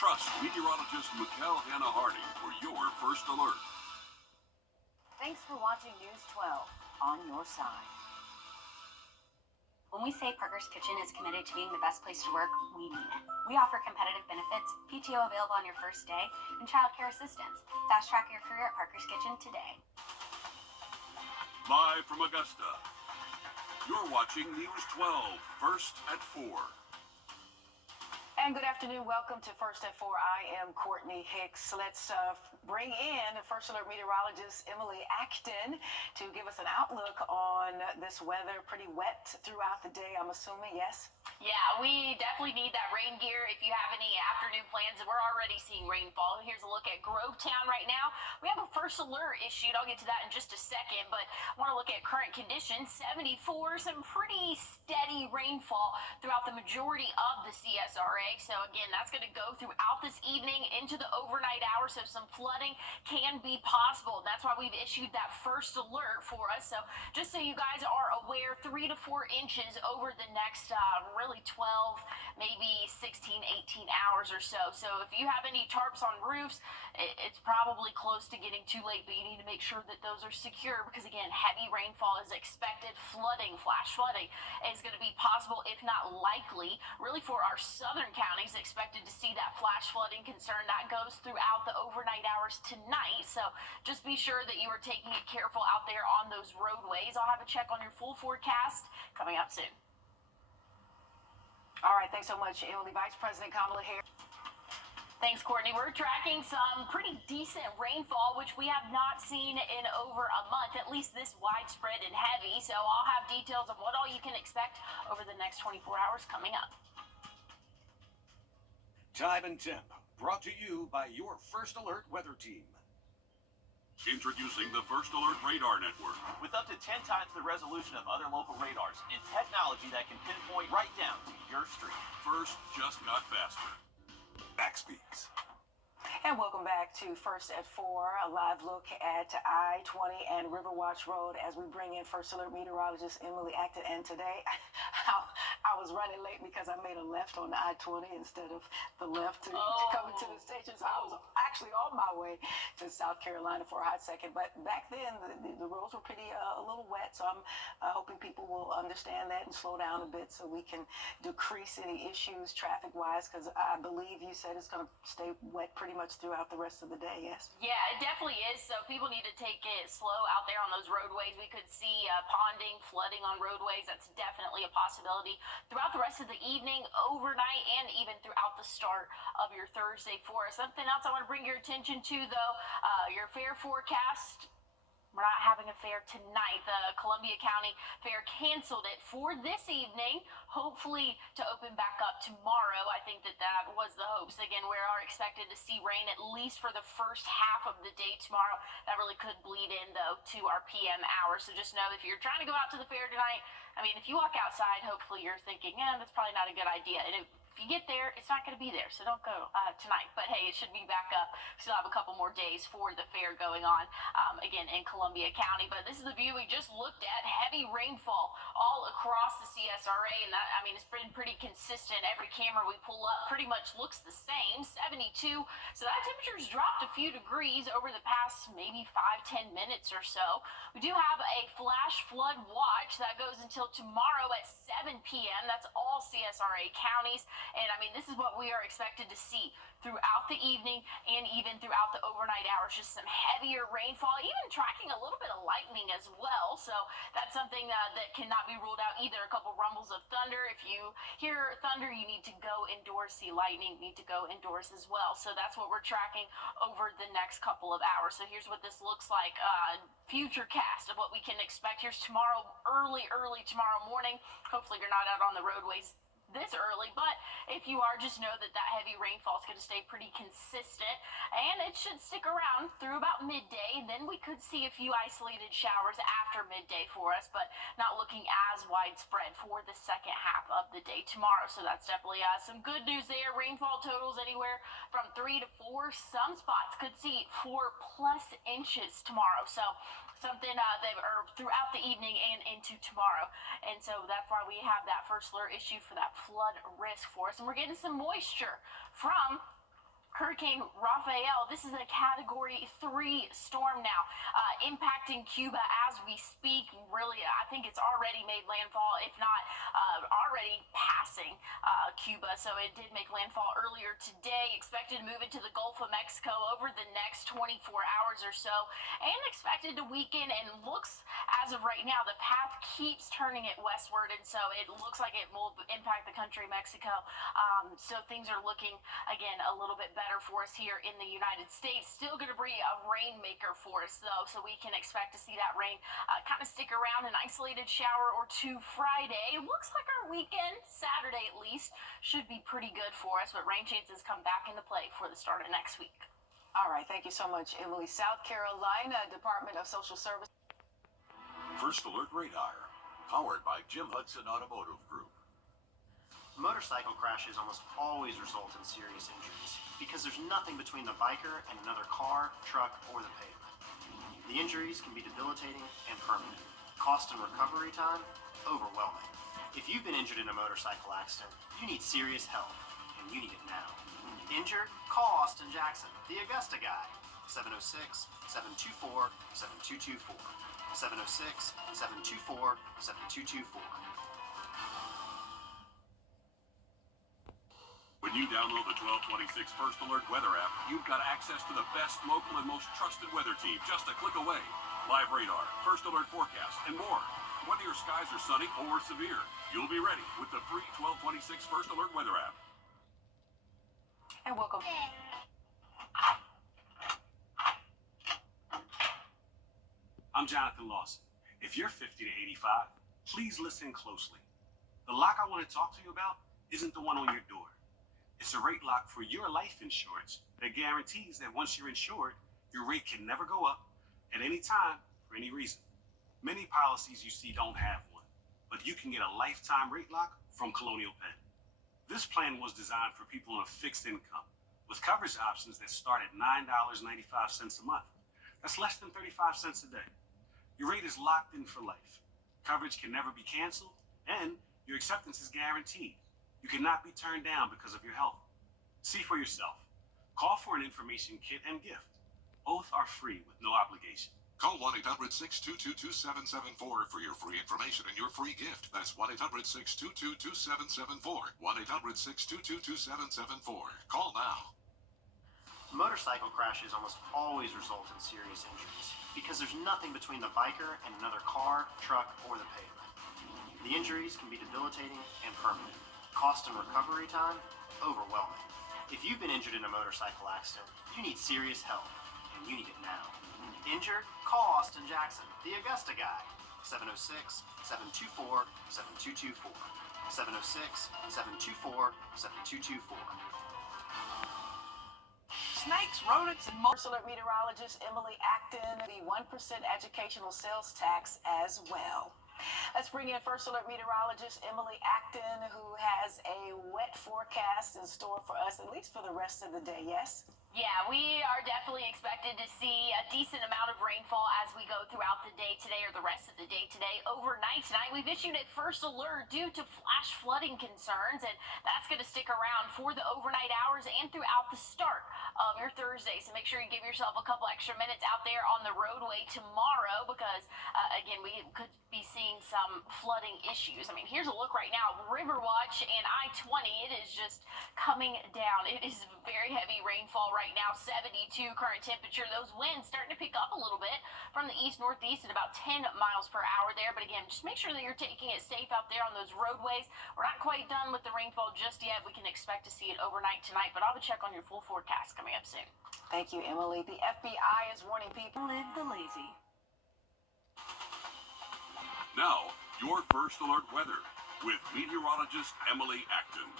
Trust meteorologist Mikkel Hannah Harding for your first alert. Thanks for watching News 12 on your side. When we say Parker's Kitchen is committed to being the best place to work, we mean it. We offer competitive benefits, PTO available on your first day, and childcare assistance. Fast track your career at Parker's Kitchen today. Live from Augusta, you're watching News 12, first at 4. And good afternoon. Welcome to First at 4. I am Courtney Hicks. Let's bring in First Alert meteorologist Emily Acton to give us an outlook on this weather. Pretty wet throughout the day, I'm assuming, yes? Yeah, we definitely need that rain gear if you have any afternoon plans. We're already seeing rainfall. Here's a look at Grovetown right now. We have a first alert issued. I'll get to that in just a second, but I want to look at current conditions. 74, some pretty steady rainfall throughout the majority of the CSRA. So again, that's going to go throughout this evening into the overnight hours, so some flooding can be possible. That's why we've issued that first alert for us. So just so you guys are aware, 3 to 4 inches over the next really 12, maybe 16, 18 hours or so. So if you have any tarps on roofs, it's probably close to getting too late, but you need to make sure that those are secure because, again, heavy rainfall is expected. Flooding, flash flooding is going to be possible, if not likely, really for our southern counties. Expected to see that flash flooding concern. That goes throughout the overnight hours tonight. So just be sure that you are taking it careful out there on those roadways. I'll have a check on your full forecast coming up soon. All right, thanks so much, Emily. Vice President Kamala Harris. Thanks, Courtney. We're tracking some pretty decent rainfall, which we have not seen in over a month, at least this widespread and heavy. So I'll have details of what all you can expect over the next 24 hours coming up. Time and temp, brought to you by your First Alert weather team. Introducing the First Alert Radar Network. With up to 10 times the resolution of other local radars and technology that can pinpoint right down to your street. First just got faster. Back speaks. And welcome back to First at 4, a live look at I-20 and Riverwatch Road as we bring in First Alert meteorologist Emily Acton. And today, I was running late because I made a left on the I-20 instead of the left to come to the station. So I was actually on my way to South Carolina for a hot second. But back then, the roads were pretty a little wet. So I'm hoping people will understand that and slow down a bit so we can decrease any issues traffic-wise, because I believe you said it's going to stay wet pretty much throughout the rest of the day, yes? Yeah, it definitely is. So people need to take it slow out there on those roadways. We could see ponding, flooding on roadways. That's definitely a possibility throughout the rest of the evening, overnight, and even throughout the start of your Thursday for us. Something else I want to bring your attention to, though, your fair forecast. We're not having a fair tonight. The Columbia County Fair canceled it for this evening, hopefully to open back up tomorrow. I think that was the hopes. Again, we are expected to see rain at least for the first half of the day tomorrow. That really could bleed in, though, to our PM hours. So just know if you're trying to go out to the fair tonight, I mean, if you walk outside, hopefully you're thinking, that's probably not a good idea. And if you get there, it's not going to be there, so don't go tonight. But hey, it should be back up. Still have a couple more days for the fair going on, again, in Columbia County. But this is the view we just looked at. Heavy rainfall all across the CSRA, and that, I mean, it's been pretty consistent. Every camera we pull up pretty much looks the same, 72. So that temperature's dropped a few degrees over the past maybe 5-10 minutes or so. We do have a flash flood watch that goes until tomorrow at 7 p.m. That's all CSRA counties. And I mean, this is what we are expected to see throughout the evening and even throughout the overnight hours. Just some heavier rainfall, even tracking a little bit of lightning as well. So that's something that cannot be ruled out either. A couple rumbles of thunder. If you hear thunder, you need to go indoors. See lightning, you need to go indoors as well. So that's what we're tracking over the next couple of hours. So here's what this looks like. Future cast of what we can expect. Here's tomorrow, early tomorrow morning. Hopefully you're not out on the roadways this early, but if you are, just know that heavy rainfall is going to stay pretty consistent, and it should stick around through about midday. Then we could see a few isolated showers after midday for us, but not looking as widespread for the second half of the day tomorrow. So that's definitely some good news there. Rainfall totals anywhere from 3 to 4. Some spots could see 4+ inches tomorrow. So something that are throughout the evening and into tomorrow. And so that's why we have that first alert issue for that flood risk for us. And we're getting some moisture from Hurricane Rafael, this is a Category 3 storm now, impacting Cuba as we speak. Really, I think it's already made landfall, if not already passing Cuba. So it did make landfall earlier today. Expected to move into the Gulf of Mexico over the next 24 hours or so, and expected to weaken. And looks, as of right now, the path keeps turning it westward, and so it looks like it will impact the country of Mexico. So things are looking, again, a little bit better for us here in the United States. Still going to be a rainmaker for us, though, so we can expect to see that rain kind of stick around. An isolated shower or two Friday. Looks like our weekend, Saturday at least, should be pretty good for us, but rain chances come back into play for the start of next week. All right, thank you so much, Emily. South Carolina Department of Social Services. First Alert Radar, powered by Jim Hudson Automotive Group. Motorcycle crashes almost always result in serious injuries because there's nothing between the biker and another car, truck, or the pavement. The injuries can be debilitating and permanent. Cost and recovery time, overwhelming. If you've been injured in a motorcycle accident, you need serious help, and you need it now. Injured? Call Austin Jackson, the Augusta guy. 706-724-7224. 706-724-7224. When you download the 1226 First Alert weather app, you've got access to the best local and most trusted weather team just a click away. Live radar, First Alert forecast, and more. Whether your skies are sunny or severe, you'll be ready with the free 1226 First Alert weather app. And welcome. I'm Jonathan Lawson. If you're 50 to 85, please listen closely. The lock I want to talk to you about isn't the one on your door. It's a rate lock for your life insurance that guarantees that once you're insured, your rate can never go up at any time for any reason. Many policies you see don't have one, but you can get a lifetime rate lock from Colonial Penn. This plan was designed for people on a fixed income with coverage options that start at $9.95 a month. That's less than 35 cents a day. Your rate is locked in for life. Coverage can never be canceled, and your acceptance is guaranteed. You cannot be turned down because of your health. See for yourself. Call for an information kit and gift. Both are free with no obligation. Call 1-800-622-2774 for your free information and your free gift. That's 1-800-622-2774. 1-800-622-2774. Call now. Motorcycle crashes almost always result in serious injuries because there's nothing between the biker and another car, truck, or the pavement. The injuries can be debilitating and permanent. Cost and recovery time, overwhelming. If you've been injured in a motorcycle accident, you need serious help, and you need it now. Injured? Call Austin Jackson, the Augusta guy. 706-724-7224. 706-724-7224. Snakes, rodents, and more. First Alert meteorologist Emily Acton, the 1% educational sales tax as well. Let's bring in First Alert meteorologist Emily Acton, who has a wet forecast in store for us, at least for the rest of the day. Yes? Yeah, we are definitely expected to see a decent amount of rainfall as we go throughout the day today, or the rest of the day today. Overnight tonight, we've issued a first alert due to flash flooding concerns, and that's going to stick around for the overnight hours and throughout the start of your Thursday. So make sure you give yourself a couple extra minutes out there on the roadway tomorrow because, again, we could be seeing some flooding issues. I mean, here's a look right now. Riverwatch and I-20, it is just coming down. It is very heavy rainfall right now, 72 current temperature. Those winds starting to pick up a little bit from the east-northeast at about 10 miles per hour there. But again, just make sure that you're taking it safe out there on those roadways. We're not quite done with the rainfall just yet. We can expect to see it overnight tonight, but I'll be check on your full forecast coming up soon. Thank you, Emily. The FBI is warning people. Live the lazy. Now, your First Alert weather with meteorologist Emily Acton.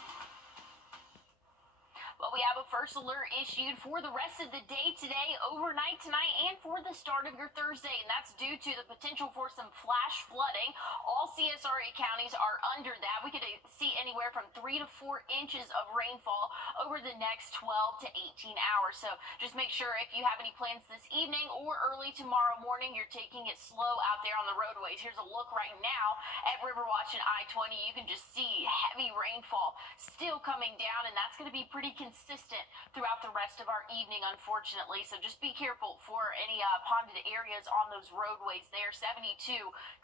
Well, we have a first alert issued for the rest of the day today, overnight tonight, and for the start of your Thursday, and that's due to the potential for some flash flooding. All CSRA counties are under that. We could see anywhere from 3 to 4 inches of rainfall over the next 12 to 18 hours. So just make sure if you have any plans this evening or early tomorrow morning, you're taking it slow out there on the roadways. Here's a look right now at Riverwatch and I-20. You can just see heavy rainfall still coming down, and that's going to be pretty consistent consistent throughout the rest of our evening, unfortunately. So just be careful for any ponded areas on those roadways there. 72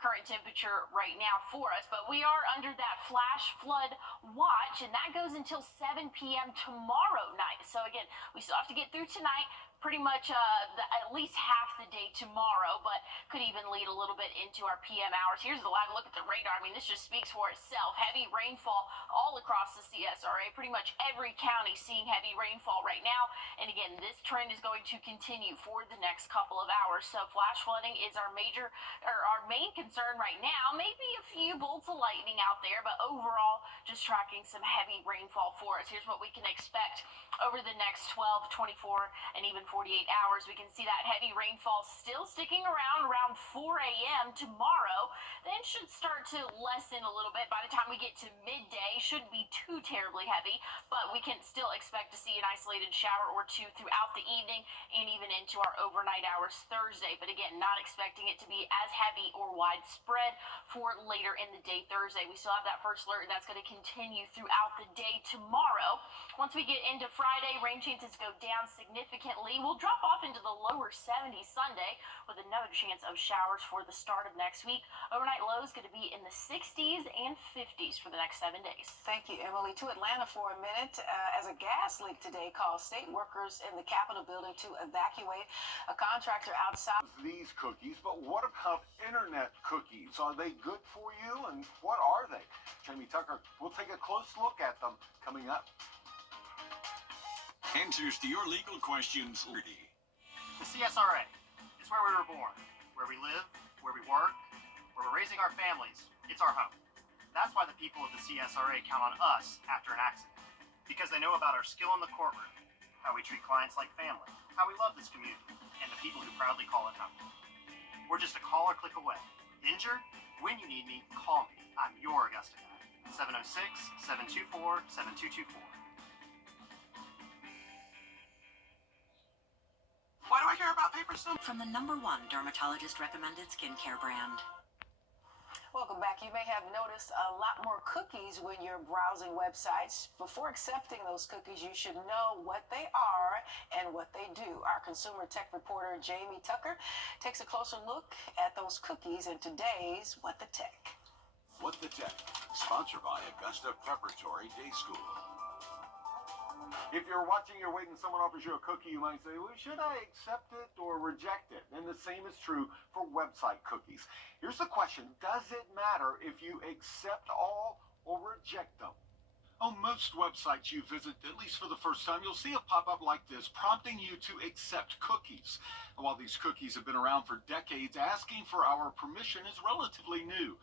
current temperature right now for us, but we are under that flash flood watch, and that goes until 7 p.m. tomorrow night. So again, we still have to get through tonight, pretty much at least half the day tomorrow, but could even lead a little bit into our PM hours. Here's the live look at the radar. I mean, this just speaks for itself. Heavy rainfall all across the CSRA. Pretty much every county seeing heavy rainfall right now. And again, this trend is going to continue for the next couple of hours. So flash flooding is our main concern right now. Maybe a few bolts of lightning out there, but overall, just tracking some heavy rainfall for us. Here's what we can expect over the next 12, 24, and even 48 hours. We can see that heavy rainfall still sticking around 4 a.m. tomorrow. Then should start to lessen a little bit by the time we get to midday. Shouldn't be too terribly heavy, but we can still expect to see an isolated shower or two throughout the evening and even into our overnight hours Thursday. But again, not expecting it to be as heavy or widespread for later in the day Thursday. We still have that first alert, and that's going to continue throughout the day tomorrow. Once we get into Friday, rain chances go down significantly. We'll drop off into the lower 70s Sunday with another chance of showers for the start of next week. Overnight lows going to be in the 60s and 50s for the next 7 days. Thank you, Emily. To Atlanta for a minute. As a gas leak today caused state workers in the Capitol building to evacuate a contractor outside. These cookies, but what about internet cookies? Are they good for you, and what are they? Jamie Tucker will take a close look at them coming up. Answers to your legal questions, Wrdw. The CSRA is where we were born, where we live, where we work, where we're raising our families. It's our home. That's why the people of the CSRA count on us after an accident, because they know about our skill in the courtroom, how we treat clients like family, how we love this community, and the people who proudly call it home. We're just a call or click away. Injured? When you need me, call me. I'm your Augusta guy. 706-724-7224. Why do I care about paper so much? From the #1 dermatologist recommended skincare brand. Welcome back. You may have noticed a lot more cookies when you're browsing websites. Before accepting those cookies, you should know what they are and what they do. Our consumer tech reporter, Jamie Tucker, takes a closer look at those cookies in today's What the Tech. What the Tech, sponsored by Augusta Preparatory Day School. If you're watching, you're waiting, someone offers you a cookie, you might say, well, should I accept it or reject it? And the same is true for website cookies. Here's the question: does it matter if you accept all or reject them? On most websites you visit, at least for the first time, you'll see a pop-up like this prompting you to accept cookies. And while these cookies have been around for decades, asking for our permission is relatively new.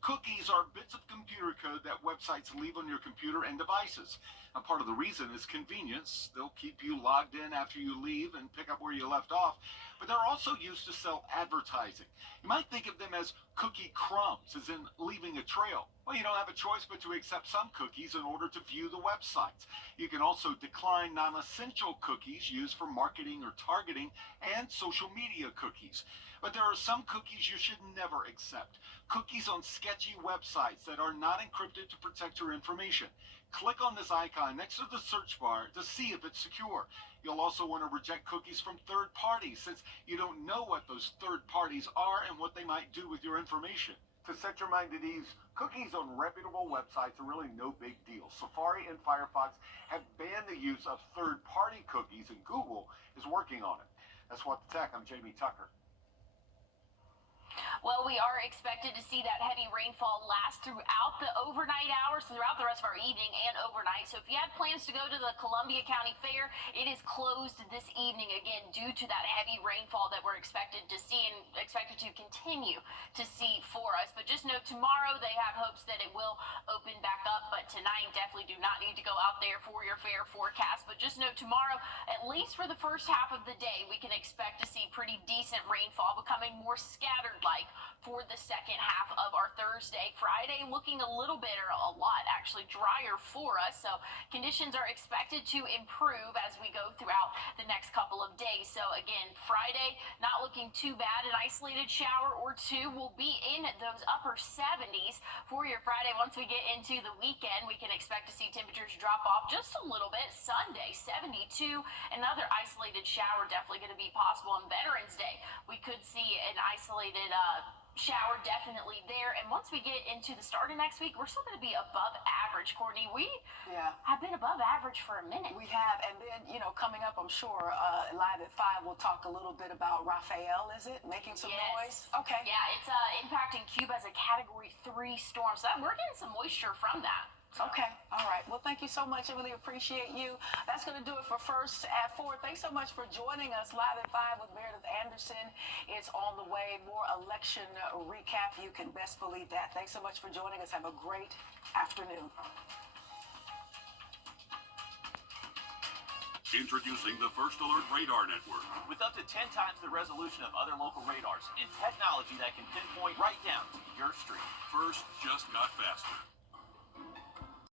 Cookies are bits of computer code that websites leave on your computer and devices. And part of the reason is convenience. They'll keep you logged in after you leave and pick up where you left off. But they're also used to sell advertising. You might think of them as cookie crumbs, as in leaving a trail. Well, you don't have a choice but to accept some cookies in order to view the websites. You can also decline non-essential cookies used for marketing or targeting, and social media cookies. But there are some cookies you should never accept. Cookies on sketchy websites that are not encrypted to protect your information. Click on this icon next to the search bar to see if it's secure. You'll also want to reject cookies from third parties, since you don't know what those third parties are and what they might do with your information. To set your mind at ease, cookies on reputable websites are really no big deal. Safari and Firefox have banned the use of third-party cookies, and Google is working on it. That's What the Tech. I'm Jamie Tucker. Well, we are expected to see that heavy rainfall last throughout the overnight hours, throughout the rest of our evening and overnight. So if you had plans to go to the Columbia County Fair, it is closed this evening again due to that heavy rainfall that we're expected to see and expected to continue to see for us. But just note, tomorrow they have hopes that it will open back up, but tonight definitely do not need to go out there for your fair forecast. But just note, tomorrow, at least for the first half of the day, we can expect to see pretty decent rainfall, becoming more scattered like for the second half of our Thursday. Friday looking a little bit, or a lot actually, drier for us. So conditions are expected to improve as we go throughout the next couple of days. So again, Friday not looking too bad. An isolated shower or two will be in those upper 70s for your Friday. Once we get into the weekend, we can expect to see temperatures drop off just a little bit. Sunday, 72. Another isolated shower definitely going to be possible. On Veterans Day, we could see an isolated shower definitely there. And once we get into the start of next week, we're still going to be above average, Courtney. We have been above average for a minute. We have, and then, you know, coming up, I'm sure, live at 5, we'll talk a little bit about Raphael, is it? Making some noise? Okay. Yeah, it's impacting Cuba as a Category 3 storm, so we're getting some moisture from that. Okay. All right. Well, thank you so much. I really appreciate you. That's going to do it for First at 4. Thanks so much for joining us live at 5 with Meredith Anderson. It's on the way. More election recap. You can best believe that. Thanks so much for joining us. Have a great afternoon. Introducing the First Alert Radar Network. With up to 10 times the resolution of other local radars and technology that can pinpoint right down to your street. First just got faster.